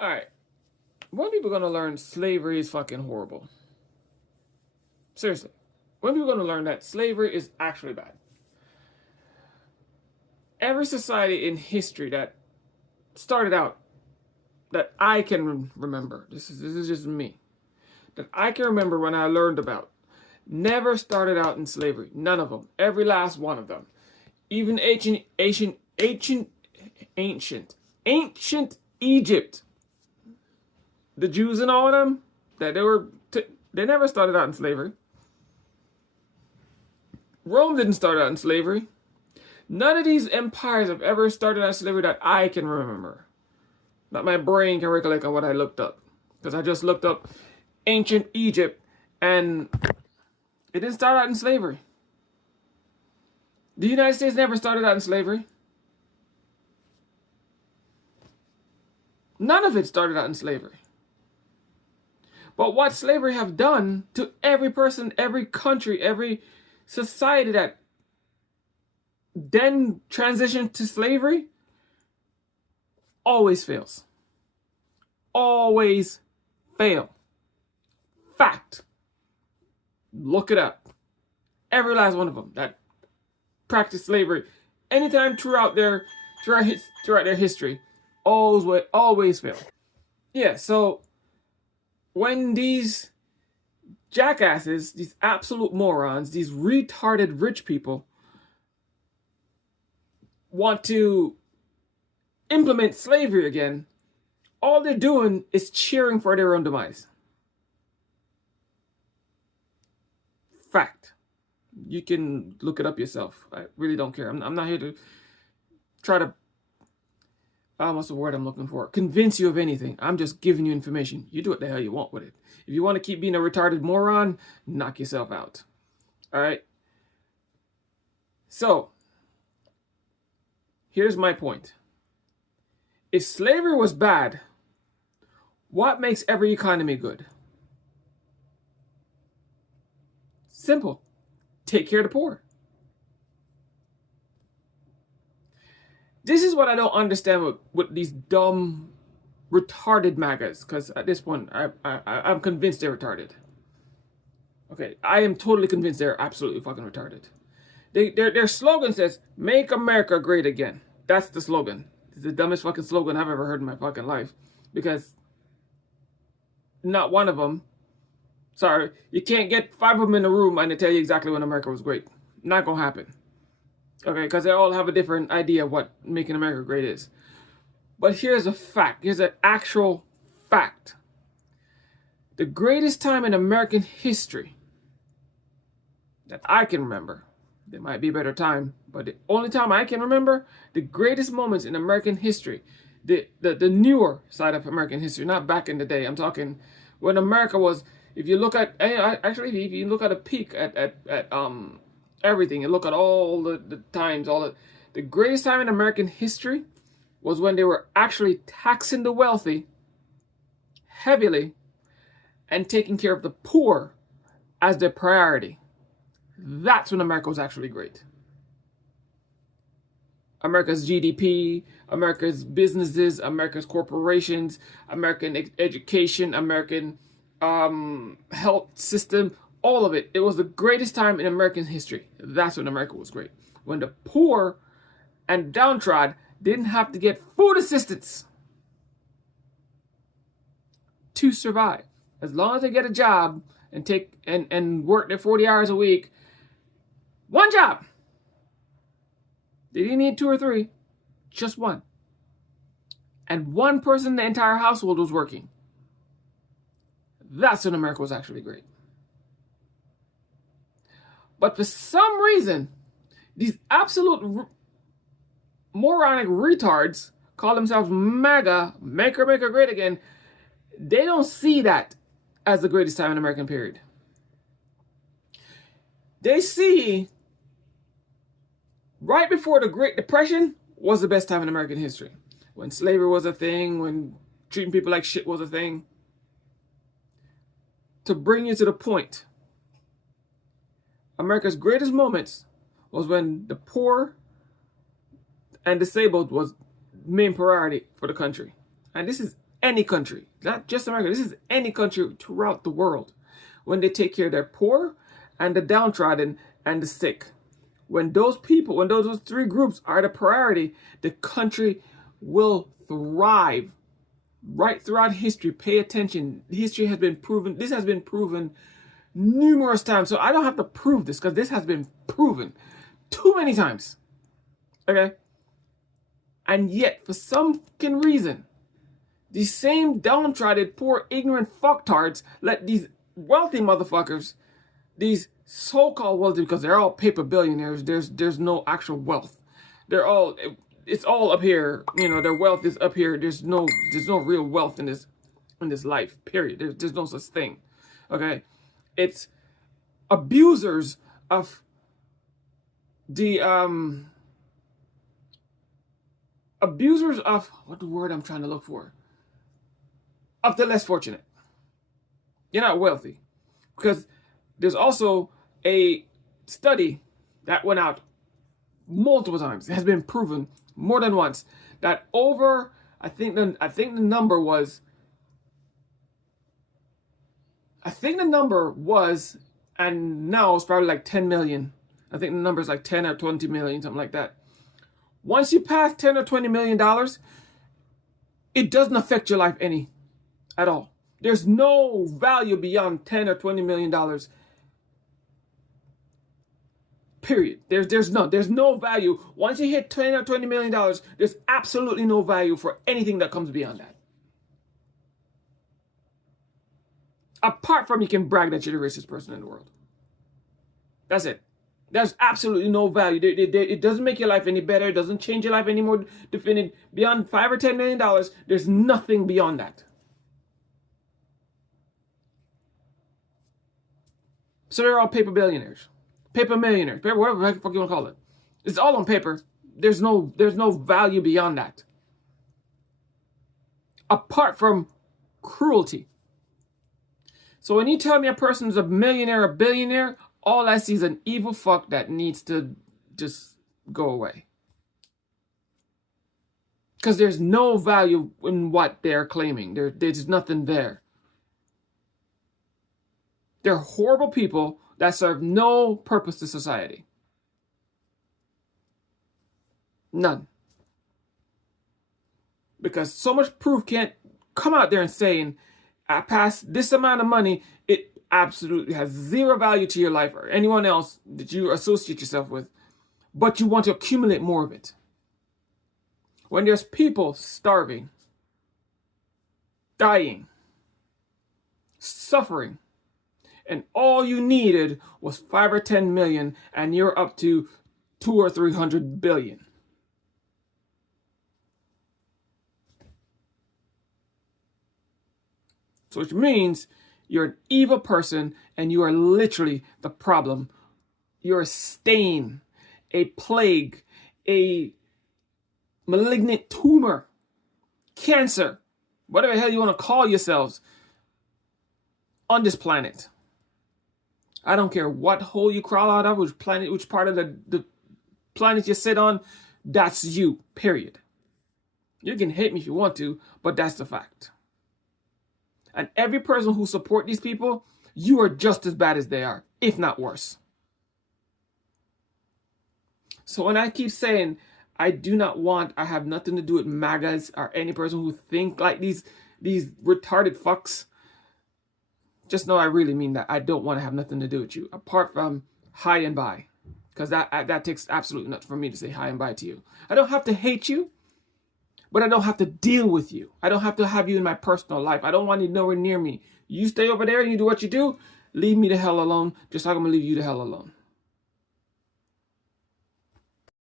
All right. When people gonna learn slavery is fucking horrible? Seriously. When people gonna learn that slavery is actually bad? Every society in history that started out that I can remember, this is just me, that I can remember when I learned about, never started out in slavery. None of them. Every last one of them. Even ancient Egypt, the Jews and all of them, that they never started out in slavery. Rome didn't start out in slavery. None of these empires have ever started out in slavery that I can remember. That my brain can recollect on what I looked up. Because I just looked up ancient Egypt and it didn't start out in slavery. The United States never started out in slavery. None of it started out in slavery. But what slavery have done to every person, every country, every society that then transitioned to slavery always fails. Always fail. Fact. Look it up. Every last one of them that practiced slavery anytime throughout their history always fail. Yeah, so when these jackasses, these absolute morons, these retarded rich people want to implement slavery again, all they're doing is cheering for their own demise. Fact. You can look it up yourself. I really don't care. I'm not here to try to, what's the word I'm looking for? Convince you of anything. I'm just giving you information. You do what the hell you want with it. If you want to keep being a retarded moron, knock yourself out. All right? So, here's my point. If slavery was bad, what makes every economy good? Simple. Take care of the poor. This is what I don't understand with these dumb, retarded MAGAs, because at this point, I'm convinced they're retarded. Okay, I am totally convinced they're absolutely fucking retarded. Their slogan says, "Make America Great Again." That's the slogan. It's the dumbest fucking slogan I've ever heard in my fucking life. Because not one of them, sorry, you can't get 5 of them in a room and they tell you exactly when America was great. Not gonna happen. Okay, because they all have a different idea of what making America great is. But here's a fact. Here's an actual fact. The greatest time in American history that I can remember, there might be a better time, but the only time I can remember, the greatest moments in American history, the newer side of American history, not back in the day. I'm talking when America was, if you look at, actually, if you look at a peak at everything, and look at all the times, the greatest time in American history was when they were actually taxing the wealthy heavily and taking care of the poor as their priority. That's when America was actually great. America's GDP, America's businesses, America's corporations, American education, American health system, all of it. It was the greatest time in American history. That's when America was great. When the poor and downtrodden didn't have to get food assistance to survive. As long as they get a job and take and work their 40 hours a week, one job. They didn't need 2 or 3, just one. And one person in the entire household was working. That's when America was actually great. But for some reason, these absolute moronic retards call themselves MAGA, Make America Great Again. They don't see that as the greatest time in American period. They see right before the Great Depression was the best time in American history. When slavery was a thing, when treating people like shit was a thing. To bring you to the point, America's greatest moments was when the poor and disabled was main priority for the country. And this is any country, not just America. This is any country throughout the world. When they take care of their poor and the downtrodden and the sick. When those people, when those three groups are the priority, the country will thrive. Right throughout history, pay attention. History has been proven. This has been proven numerous times. So I don't have to prove this because this has been proven too many times. Okay? And yet, for some fucking reason, these same downtrodden, poor, ignorant fucktards let these wealthy motherfuckers, these so-called wealthy, because they're all paper billionaires, there's no actual wealth. It's all up here. You know, their wealth is up here. There's no real wealth in this life, period. There's no such thing. Okay? It's abusers of the what the word I'm trying to look for? Of the less fortunate. You're not wealthy. Because there's also a study that went out multiple times. It has been proven more than once that over, I think the number was, and now it's probably like 10 million. I think the number is like 10 or 20 million, something like that. Once you pass 10 or 20 million dollars, it doesn't affect your life any at all. There's no value beyond 10 or 20 million dollars. Period. There's no value. Once you hit 10 or 20 million dollars, there's absolutely no value for anything that comes beyond that. Apart from you can brag that you're the richest person in the world. That's it. There's absolutely no value. It doesn't make your life any better. It doesn't change your life any more definitive. Beyond $5 or $10 million, there's nothing beyond that. So they're all paper billionaires, paper millionaires, paper, whatever the fuck you want to call it. It's all on paper. There's no value beyond that. Apart from cruelty. So when you tell me a person is a millionaire or billionaire, all I see is an evil fuck that needs to just go away. Because there's no value in what they're claiming. There's nothing there. They're horrible people that serve no purpose to society. None. Because so much proof can't come out there and saying, I passed this amount of money, it absolutely has zero value to your life or anyone else that you associate yourself with, but you want to accumulate more of it. When there's people starving, dying, suffering, and all you needed was 5 or 10 million, and you're up to 200 or 300 billion. So which means you're an evil person and you are literally the problem. You're a stain, a plague, a malignant tumor, cancer, whatever the hell you want to call yourselves on this planet. I don't care what hole you crawl out of, which part of the planet you sit on, that's you, period. You can hate me if you want to, but that's the fact. And every person who support these people, you are just as bad as they are, if not worse. So when I keep saying, I have nothing to do with MAGAs or any person who think like these retarded fucks, just know I really mean that. I don't want to have nothing to do with you, apart from hi and bye. Because that takes absolutely nothing for me to say hi and bye to you. I don't have to hate you. But I don't have to deal with you. I don't have to have you in my personal life. I don't want you nowhere near me. You stay over there and you do what you do. Leave me the hell alone, just like I'm going to leave you the hell alone.